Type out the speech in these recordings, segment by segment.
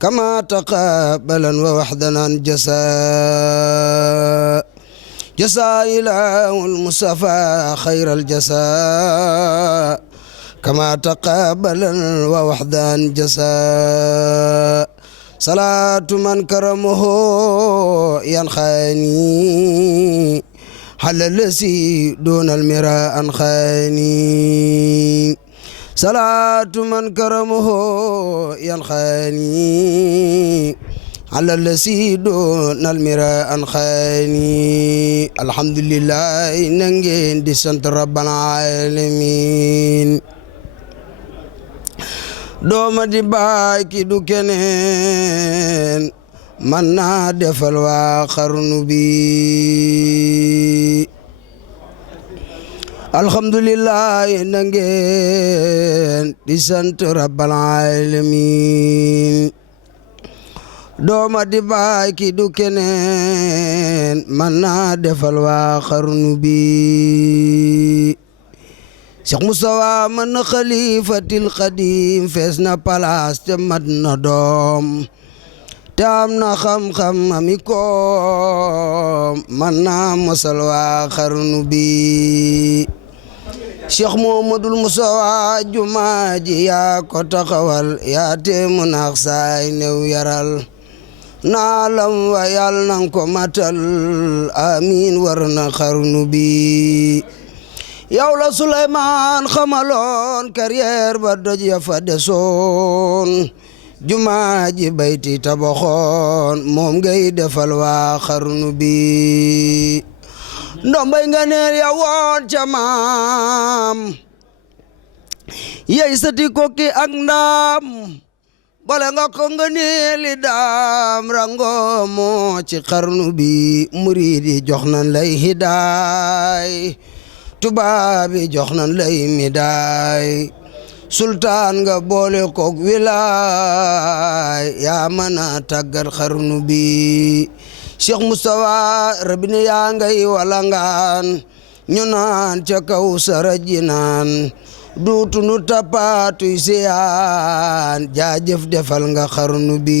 كما تقابلا ووحدنا جزاء جزاء إله المصطفى خير الجزاء كما تقابلا ووحدنا جزاء صلاة من كرمه ينخاني حل الذي دون المراء أنخاني صلاة من كرمه ينخاني على الذي دون المراء أنخاني الحمد لله ننجين دي سنت رب العالمين دوما دي باكي دو كنين من دفل وخرن بي alhamdulillah nangeen di sant rabbal alamin dooma di baay ki du keneen man naa defal waa xarnu bi Cheikh Moustapha man xalifatil xadim fees na palaas te mat na doom te am na xam-xam ami koom man naa mosal waa xarnu bi Cheikh Muhammadul Mustafa jumaa ji yaa ko taxawal yaa te mu naax saay new yaral naalam wa yal nang ko matal amiin war na xarnu bi yow la Suleymaan xamaloon carrière ba doj ya fa desoon jumaa ji bayti tabaxoon moom ngay defal waa xarnu bi ndombay nga neer ya woon ca maam yey sati kokki ak ndam bale nga ko nga neeli daam rango moo ci xarnu bi muridi jox nan lay hidaay tubaabi jox nan lay midaay sultaan nga boole kook wilaay yaa mën a tàggat xarnu bi Cheikh Moustapha rabine yaa ngay walangaan ñu naan ca kaw saraji naan duutunu tappaatuy siyaan jaajëf defal nga xarnu bi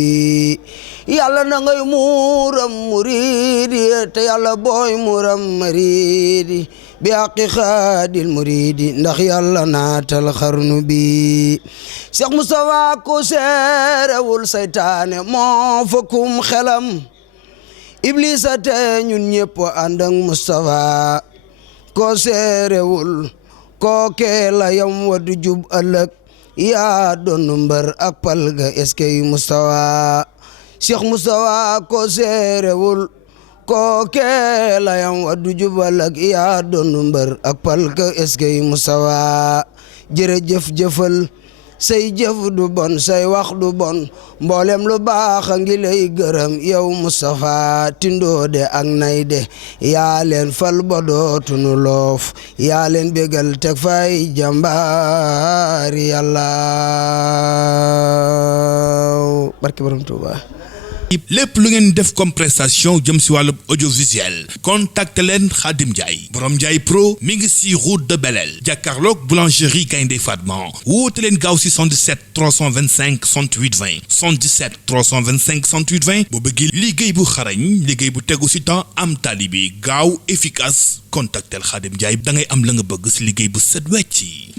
yàlla na ngay muuram muridi te yàlla booy muuram maridi bi àqi xaadil muridi ndax yàlla naatal xarnu bi Cheikh Moustapha ko seerewul saytaane moo fakum xelam Iblisa te ñun ñëpp ànd ak Moustapha ko seerewul ko keela yam wadu jub ëllëg yaa doon mbër ak palga eskey Moustapha Cheikh Moustapha ko seerewul ko keela yam wadu jub ëllëg yaa doon mbër ak palga eskey Moustapha jërëjëf jëfal say jëf du bon say wax du bon mboolem lu baax a ngi lay gërëm yow Moustapha tindoode ak nayde yaa leen fal ba dootunu loof yaa leen bégal teg fay jàmbaari yàlla barke borom Tuuba lépp lu ngeen def comme prestation jëm si wàllu audiovisuel contacte leen Khadim Ndiaye borom Ndiaye Pro mi ngi si route de Belel jàkkaarloog boulangerie Gaynde Fatma woote leen gaaw si 77 325 68 20 77 325 68 20 boo bëggee liggéey bu xarañ liggéey bu tegu si temps am talibi gaaw efficace contactel Khadim Ndiaye da ngay am la nga bëgg si liggéey bu set wecc